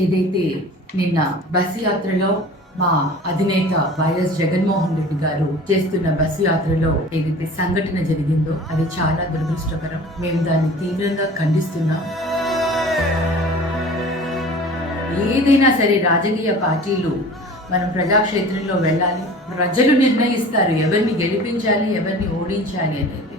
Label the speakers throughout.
Speaker 1: ఏదైతే నిన్న బస్సు యాత్రలో మా అధినేత వైఎస్ జగన్మోహన్ రెడ్డి గారు చేస్తున్న బస్సు యాత్రలో ఏదైతే సంఘటన జరిగిందో అది చాలా దురదృష్టకరం. మేము దాన్ని తీవ్రంగా ఖండిస్తున్నాం. ఏదైనా సరే రాజకీయ పార్టీలు మనం ప్రజాక్షేత్రంలో వెళ్ళాలి. ప్రజలు నిర్ణయిస్తారు ఎవరిని గెలిపించాలి ఎవరిని ఓడించాలి అనేది.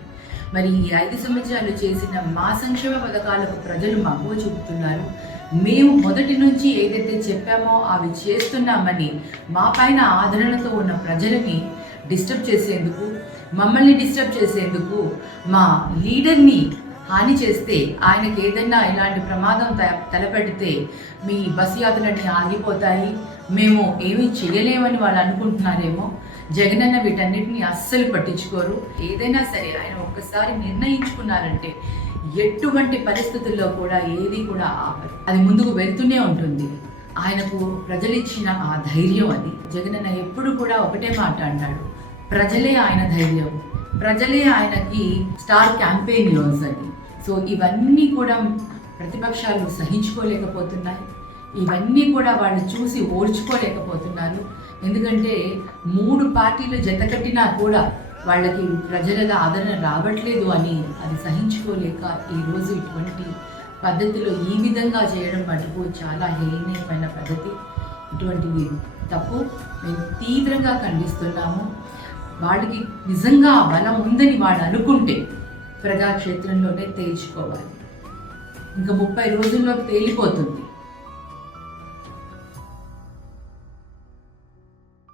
Speaker 1: మరి ఈ ఐదు సంవత్సరాలు చేసిన మా సంక్షేమ పథకాలకు ప్రజలు మక్కువ చూపుతున్నారు. మేము మొదటి నుంచి ఏదైతే చెప్పామో అవి చేస్తున్నామని మా పైన ఆదరణతో ఉన్న ప్రజలని డిస్టర్బ్ చేసేందుకు మమ్మల్ని డిస్టర్బ్ చేసేందుకు మా లీడర్ని హాని చేస్తే ఆయనకి ఏదైనా ఇలాంటి ప్రమాదం త- తలపెడితే మీ బస్సు యాత్రలన్నీ ఆగిపోతాయి. మేము ఏమీ చేయలేమని వాళ్ళు అనుకుంటున్నారేమో. జగనన్న వీటన్నిటిని అస్సలు పట్టించుకోరు. ఏదైనా సరే ఆయన ఒక్కసారి నిర్ణయించుకున్నారంటే ఎటువంటి పరిస్థితుల్లో కూడా ఏది కూడా ఆపరు. అది ముందుకు వెళ్తూనే ఉంటుంది. ఆయనకు ప్రజలు ఇచ్చిన ఆ ధైర్యం అది. జగనన్న ఎప్పుడు కూడా ఒకటే మాట అంటాడు ప్రజలే ఆయన ధైర్యం. ప్రజలే ఆయనకి స్టార్ క్యాంపెయినర్స్ అని సో ఇవన్నీ కూడా ప్రతిపక్షాలు సహించుకోలేకపోతున్నాయి. ఇవన్నీ కూడా వాళ్ళు చూసి ఓర్చుకోలేకపోతున్నారు. ఎందుకంటే మూడు పార్టీలు జతకట్టినా కూడా వాళ్ళకి ప్రజల ఆదరణ రావట్లేదు అని అది సహించుకోలేక ఈరోజు ఇటువంటి పద్ధతిలో ఈ విధంగా చేయడం మటుకు చాలా హేయనీయమైన పద్ధతి. ఇటువంటివి తప్పు. మేము తీవ్రంగా ఖండిస్తున్నాము. వాళ్ళకి నిజంగా బలం ఉందని వాళ్ళు అనుకుంటే ప్రజాక్షేత్రంలోనే తేల్చుకోవాలి. ఇంకా ముప్పై రోజుల్లో తేలిపోతుంది.